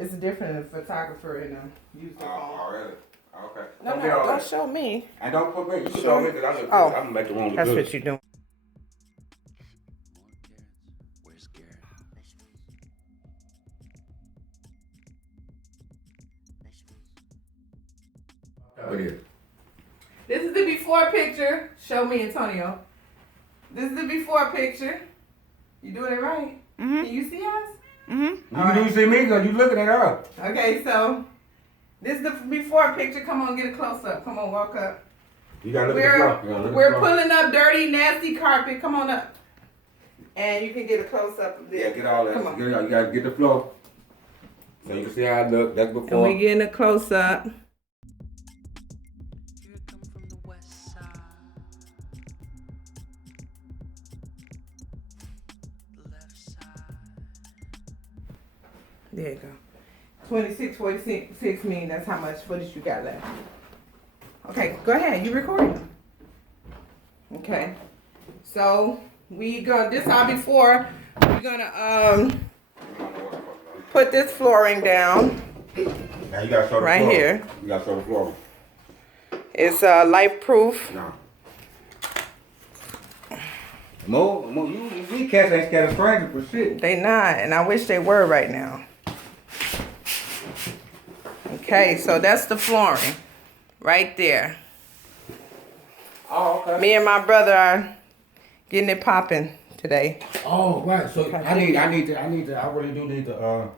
It's different than photographer and use the phone. Oh, really? Okay. No, don't show me. And don't put me. You can show me because I'm gonna make the room look That's good. what you're doing. This is the before picture. Show me, Antonio. This is the before picture. You doing it right? Can you see us? You do see me because you looking at her. Okay, so this is the before picture. Come on, get a close up. Come on, walk up. You gotta look at the floor. We're pulling up dirty, nasty carpet. Come on up. And you can get a close up of this. Yeah, get all that. Come on. You gotta get the floor. So you can see how I look. That's before. And we getting a close up. There you go. 26, 46 mean that's how much footage you got left. Okay, go ahead. You recording. Okay. So we go. This all before. We're gonna put this flooring down. Now you gotta show the right floor. here. You gotta show the floor. It's life proof. No. We cats ain't scared of strangers for shit. They not, and I wish they were right now. Okay, so that's the flooring right there. Oh, okay. Me and my brother are getting it popping today. Oh, right. So I really do need the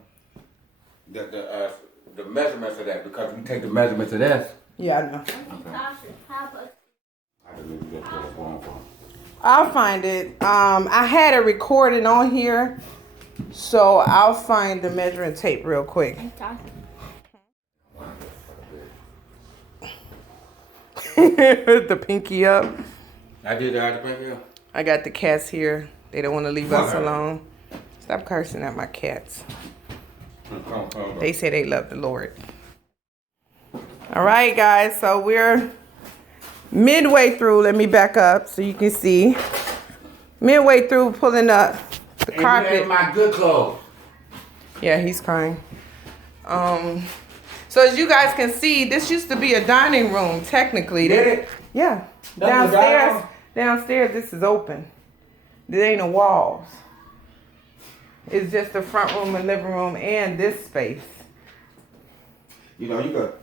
measurements of that because we take the measurements of that. Yeah, I know. Okay. I'll find it. I had it recorded on here, so I'll find the measuring tape real quick. The pinky up. I did the pinky up. I got the cats here. They don't want to leave us alone. Stop cursing at my cats. They say they love the Lord. All right, guys. So we're midway through. Let me back up so you can see. Midway through pulling up the carpet. My good clothes. Yeah, he's crying. So as you guys can see, this used to be a dining room, technically. Did it? Yeah. That was Downstairs, this is open. There ain't no walls. It's just the front room and living room and this space. You know, you could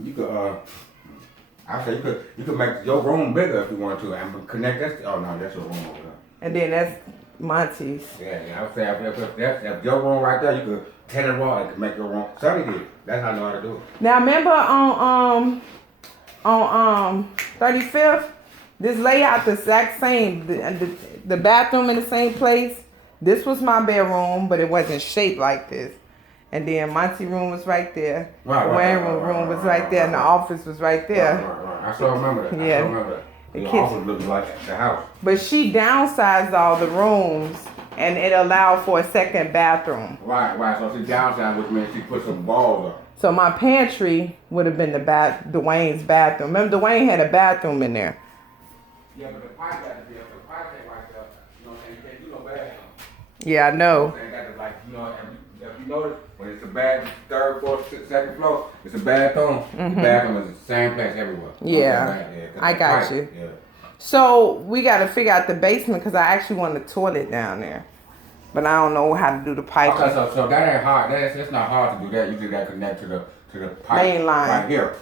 make your room bigger if you want to and connect that. Oh no, that's your room over there. And then that's Monty's. Yeah, I would say if your room right there, you could tear the wall and could make your room. Somebody did. That's how I know how to do it. Now remember on 35th, this layout the exact same. The bathroom in the same place. This was my bedroom, but it wasn't shaped like this. And then Monty's room was right there. The wearing room was right there, and the office was right there. Right. I still remember that. Yeah. I still remember that. The office looked like the house. But she downsized all the rooms, and it allowed for a second bathroom. Right. So she downsized, which means she put some walls up. So my pantry would have been Dwayne's bathroom. Remember, Dwayne had a bathroom in there. Yeah, but the pipe had to be up. The pipe ain't right there. You know what I'm saying? You can't do no bathroom. Yeah, I know. If you notice, when it's a bad third, fourth, second floor, it's a bathroom. The bathroom is the same place everywhere. Yeah, I got you. Yeah. So we got to figure out the basement because I actually want a toilet down there, but I don't know how to do the pipe. Okay, so that ain't hard. That's not hard to do that. You just got to connect to the pipe main line right here.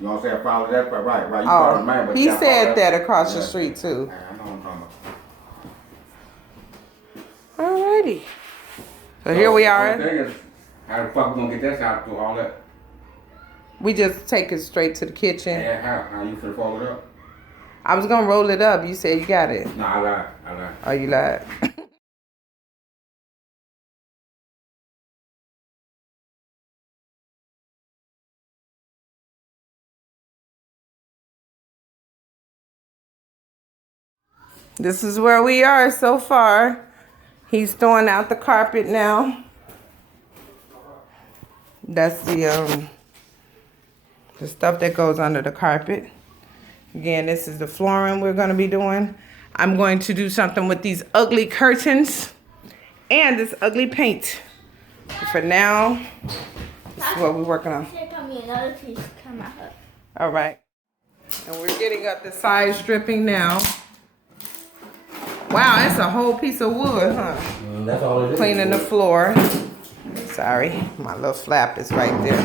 You know what I'm saying? Follow that, right. You oh, the main, but he said that across the street too. I know what I'm talking about. Alrighty. So here we are. The thing is, how the fuck we gonna get this out through all that? We just take it straight to the kitchen. Yeah, how you finna fold it up? I was gonna roll it up. You said you got it. No, I lied. Oh, you lied. This is where we are so far. He's throwing out the carpet now. That's the stuff that goes under the carpet. Again, this is the flooring we're going to be doing. I'm going to do something with these ugly curtains and this ugly paint. For now, This is what we're working on. Here come me another piece. Come out. All right. And we're getting up the side stripping now. Wow, that's a whole piece of wood, huh? That's all it is. Cleaning the floor. Sorry, my little flap is right there.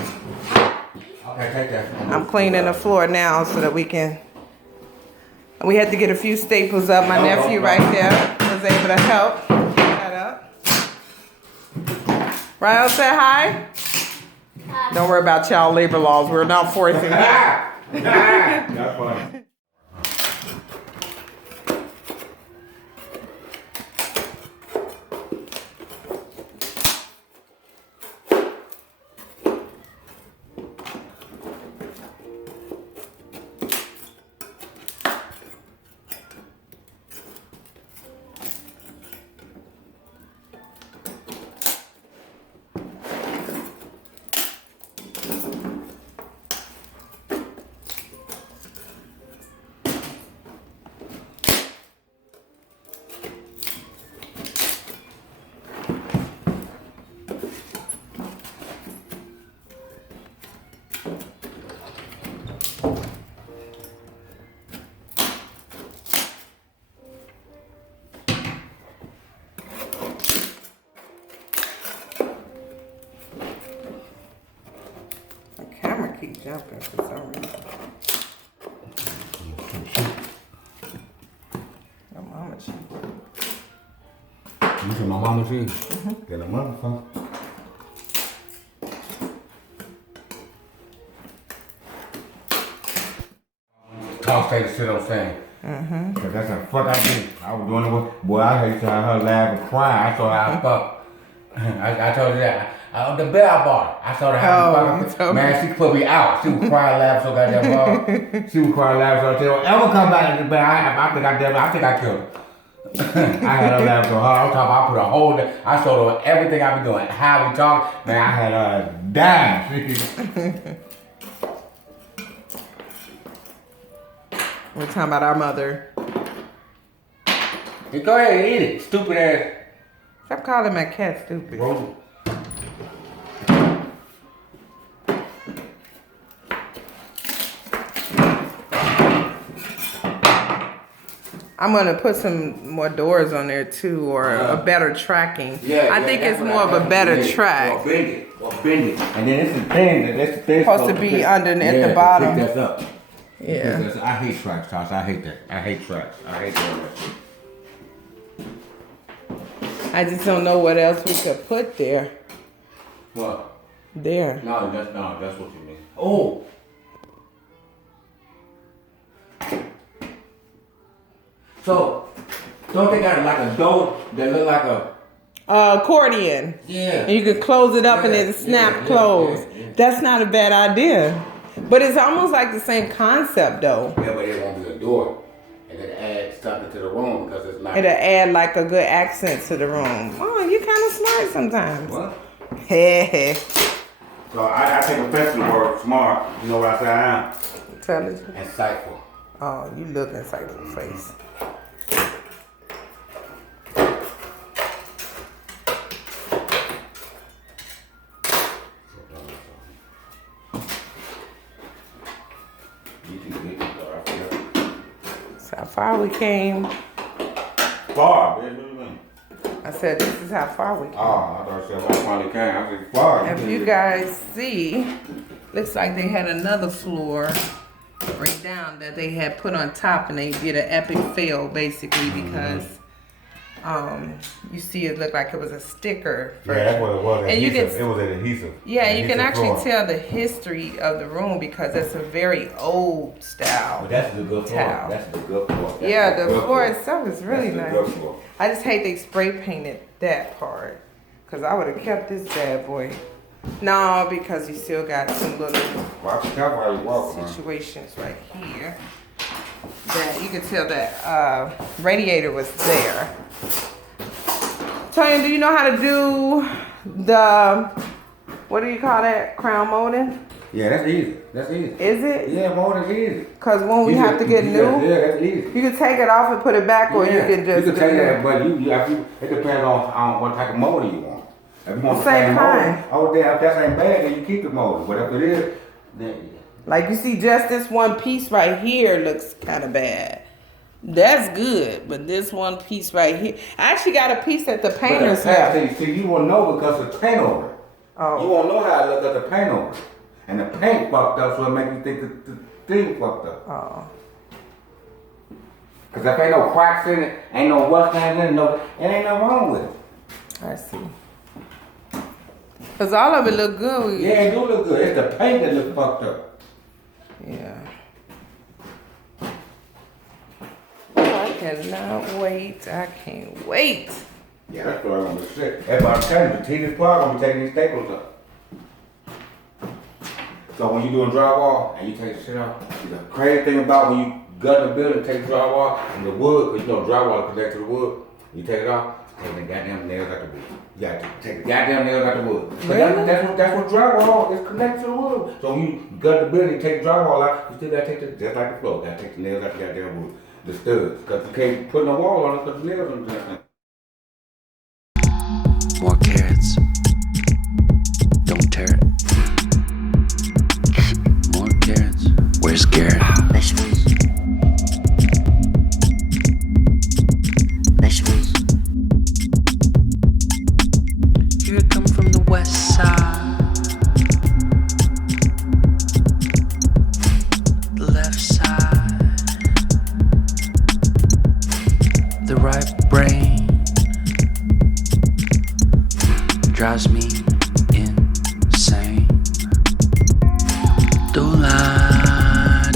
Okay, take that. I'm cleaning the floor now so that we can. We had to get a few staples up. My nephew right there was able to help that up. Ryan, say hi. Don't worry about child labor laws. We're not forcing it. That's funny. Keep jumping for some reason. Your mama cheap. You said my mama cheap? Then a motherfucker. Talk say the shit I'm saying. Cause that's a fuck I did. I was doing it with, boy, I hate to have her laugh and cry. I saw how I fuck. I told you that. The bell I bought. I saw her how man, she put me out. She would cry and laugh so goddamn hard. She would cry and laugh so she don't ever come back to the bed. I think I killed her. I had her laugh so hard. I'm talking, I put a whole, I showed her everything I be doing. How we talk. Man, I had her dying. We're talking about our mother. You go ahead and eat it, stupid ass. Stop calling my cat stupid. Roll. I'm gonna put some more doors on there too, or a better tracking. Yeah, I think it's more of a better track. Or bend it. And then it's the thing that's the thing. Supposed to be underneath at the bottom. Pick that up. Yeah. Because I hate tracks, Tosh. I hate that. I hate tracks. I hate that. I just don't know what else we could put there. What? There. No, that's what you mean. Oh. So, don't they got like a door that look like a accordion. Yeah. And you could close it up and it snap closed. Yeah. That's not a bad idea. But it's almost like the same concept though. Yeah, but it won't be a door. And then add something to the room because it's not. It'll add like a good accent to the room. Oh, you kind of smart sometimes. What? Heh. So I take offense to the word smart. You know what I say I am? Intelligent. Insightful. Oh, you look insightful face. That's how far we came. Far, man. What do you mean? I said, this is how far we came. Oh, I thought you said how far they came. I said far. If you guys see, looks like they had another floor right down that they had put on top, and they did an epic fail basically because you see it looked like it was a sticker. Yeah, that's what it was. And you it was an adhesive. Yeah, you can actually floor. tell the history of the room because it's a very old style. But that's the good floor. tile. That's the good floor. That's Yeah, the good floor itself is really That's nice. the good floor. I just hate they spray painted that part because I would have kept this bad boy. No, because you still got some little Watch out while you walk, man. situations right here that you could tell that radiator was there. Tonya, do you know how to do the, what do you call that, crown molding? Yeah, that's easy. That's easy. Is it? Yeah, molding easy. Because when we have to get new, Yeah, that's easy. you can take it off and put it back, or you can just You can take that, but it depends on what type of molding you want. If you want the Same same kind. mold, oh damn, if that ain't bad, then you keep the mold. But if it is, then Like you see, just this one piece right here looks kind of bad. That's good, but this one piece right here, I actually got a piece at the painter's house. see, you won't know because of paint over it. Oh. You won't know how it looks because the paint over it. And the paint fucked up, so it makes you think the thing fucked up. Oh. Cause if ain't no cracks in it, ain't no rust in it, it ain't nothing wrong with it. I see. Cause all of it look good. Yeah, it do look good. It's the paint that look fucked up. Yeah. I cannot wait. I can't wait. Yeah, that's what I'm gonna say. Everybody telling you, the tedious part, I'm gonna be taking these staples up. So when you doing drywall and you take the shit out, the crazy thing about when you gut the building, take the drywall and the wood, cause you know drywall is connected to the wood, you take it off, take the goddamn nails out the wood. You gotta take the goddamn nails out the wood. Really? That's what drywall is connected to the wood. So when you gut the building, take the drywall out, you still gotta take the, just like the floor, gotta take the nails out the goddamn wood. The studs, cause you can't put no wall on it cause the nails on the More carrots. Don't tear it. More carrots. Where's Garrett? Vegetables. Vegetables. Here I come from the west side. The left side. The right brain drives me